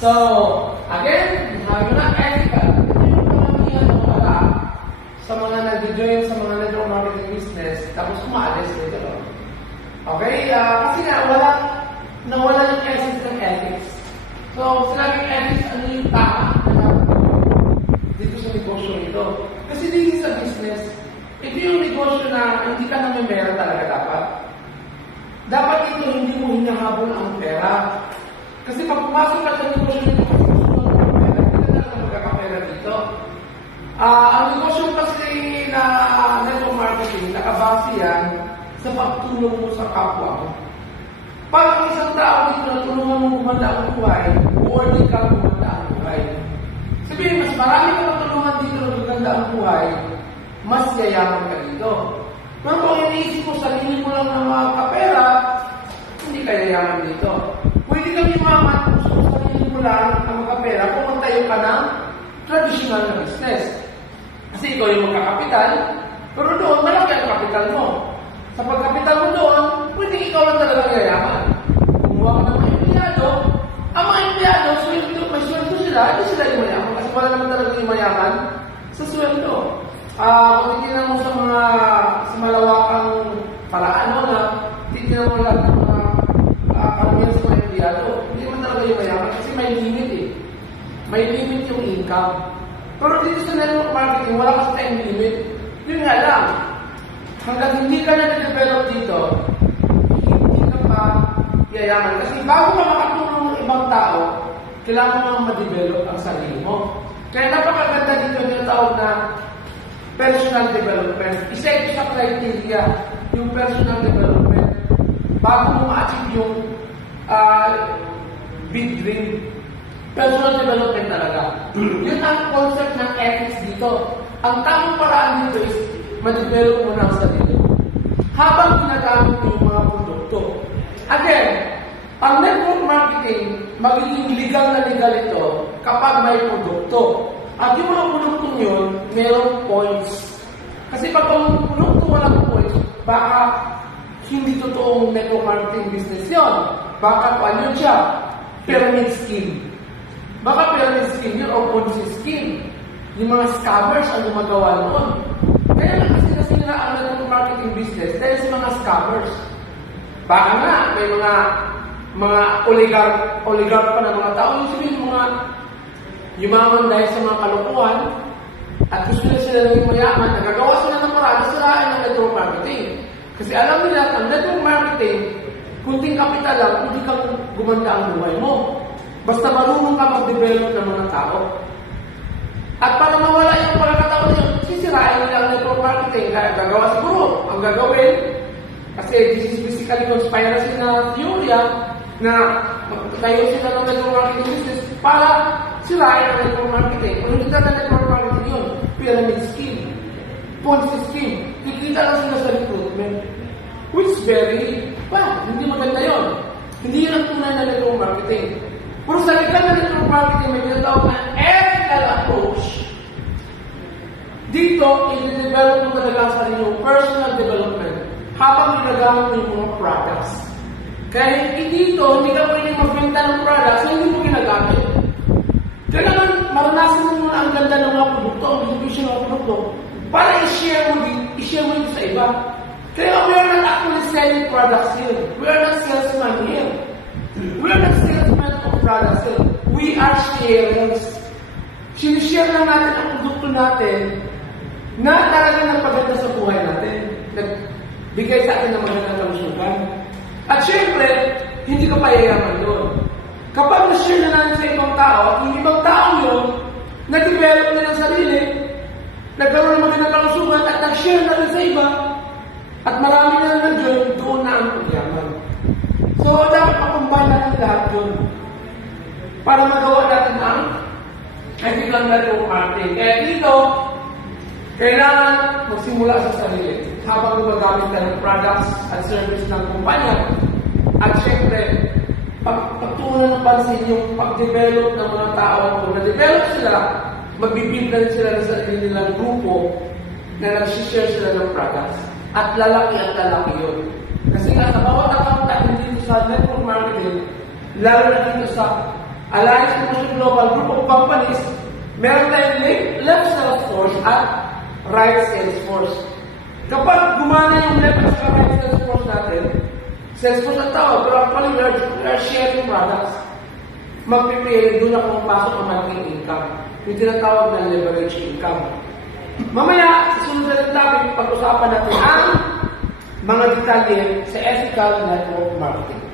So, again, sabi na, ethical. Yung karamihan ng wala sa mga nag-join sa mga network marketing business, tapos kumaalis dito. Okay? Kasi nga, nawala yung essence ng ethics. So, sinabing ethics, ano yung tama dito sa negosyo nito? Kasi dito sa business, ito yung negosyo na hindi ka naman meron talaga dapat. Dapat ito hindi mo hinahabol ang pera. Kasi pag pumasok ka sa negosyo nito, hindi ka talaga magkakapera dito. Ang negosyo kasi na network marketing, nakabase yan sa pagtulong mo sa kapwa mo. Pag isang tao dito na tulungan mo gumanda ang buhay, worthy ka gumanda ang buhay. Sabihin, mas marami ka matulungan dito na gumanda ang buhay, mas yayaman ka dito. Pero kung iniisip mo, sarili mo lang ng mga kapera, hindi ka yayaman dito. Pwede kang yumaman kung sarili mo lang ang mga kapera kung magtayo ka ng traditional na business. Kasi ikaw yung magkakapital, pero doon malaki ang kapital mo. Sa pagkapital mo doon, pwede ikaw lang talaga yayaman. Kumuha ka ng mga empleyado, ang mga empleyado, may sweldo sila, hindi sila yung mayaman. Kasi wala naman talaga yung mayaman sa sweldo. Kung titignan mo sa malawakang paraan mo na, titignan mo lang ng mga karamihan sa mga empleyado, hindi naman talaga yung mayaman kasi may limit eh. May limit yung income. Pero dito sa network marketing, wala kasi tayong limit. Yun nga lang, hanggang hindi ka na-develop dito, hindi ka pa yayaman. Kasi bago ka makatulong ng ibang tao, kailangan mo ma-develop ang sarili mo. Kaya napakaganda dito yung tawag na personal development. Isa ito sa criteria, yung personal development. Bago mo ma-achieve yung big dream, personal development talaga. Yun ang concept ng ethics dito. Ang tamang paraan dito is ma-develop mo na ang sarili habang ginagamit mo yung mga produkto. Again, ang network marketing, magiging legal na legal ito kapag may produkto. At yung mga produktong yun, mayroong points. Kasi pag ang produkto walang points, baka hindi totoong network marketing business yun. Baka ano siya? Pyramid scheme. Baka pyramid scheme yun o Ponzi scheme. Yung mga scammers ang gumagawa noon. Kaya kasi nasira ang network marketing business dahil sa mga scammers. Baka nga, may mga oligarch pa ng mga tao. Yung sabihin mga yumaman dahil sa mga kalokohan at gusto na sila ng mayaman, nagagawa sila ng paraan sa sirain ng network marketing. Kasi alam nila, ang network marketing, kunting kapital lang, hindi ka gumanda ang buhay mo. Basta marunong ka mag-develop ng mga tao. At para mawala yung pagkakataon yun, sisirain nila ang network marketing. Kaya gagawa siguro, ang gagawin, kasi this is basically conspiracy na theory na tayo sila ng network marketing business para sirain ang network marketing. Kung hindi na network marketing yun, pyramid scheme, Ponzi scheme, kikita lang sila sa recruitment. Which is very bad. Hindi maganda yun. Hindi yun ang tunay na network marketing. Pero sa legal na network marketing, may tinatawag na ethical approach. Dito, i-develop mo talaga ang sarili yung personal development habang ginagamit mo yung mga products. Kaya dito, hindi ka pwede magbenta ng products na hindi mo ginagamit. Kaya naman, maranasan mo muna ang ganda ng mga produkto, ang distribution ng mga produkto, para i-share mo ito sa iba. Kaya we are not actually selling products here. We are not salesmen here. We are not salesmen of products here. We are sharers. Sinishare lang natin ang produkto natin na talagang nagpaganda sa buhay natin. Nagbigay sa atin ng magandang kalusugan. At syempre, hindi ka payayaman doon. Kapag na-share na natin sa ibang tao, at yung ibang tao yun, nag-develop na ng sarili, nagkaroon ng magandang kalusugan, at nag-share na rin sa iba, at marami na nandiyon, doon na ang pagyaman. So, dapat makumbay natin lahat yun para magawa natin ang ethical network marketing. Kaya dito, kailangan magsimula sa sarili habang gumagamit ka ng products at service ng kumpanya. At syempre, pagtuunan ng pansin yung pag-develop ng mga tao. Kung na-develop sila, magbibuild na sila ng sarili nilang grupo na nag-share sila ng products. At lalaki at lalaki yun. Kasi nga, sa bawat account natin dito sa network marketing, lalo na dito sa Alliance Promotion Global Group of Companies, meron tayong left sales force at right sales force. Kapag gumana yung left at right sales force natin, sales force ang tawag, pero actually we are sharing products. Magpipili, doon ako pasok ang malaking income. Yung tinatawag na leverage income. Mamaya, sa sunod na topic, pag-usapan natin ang mga detalye sa ethical network marketing.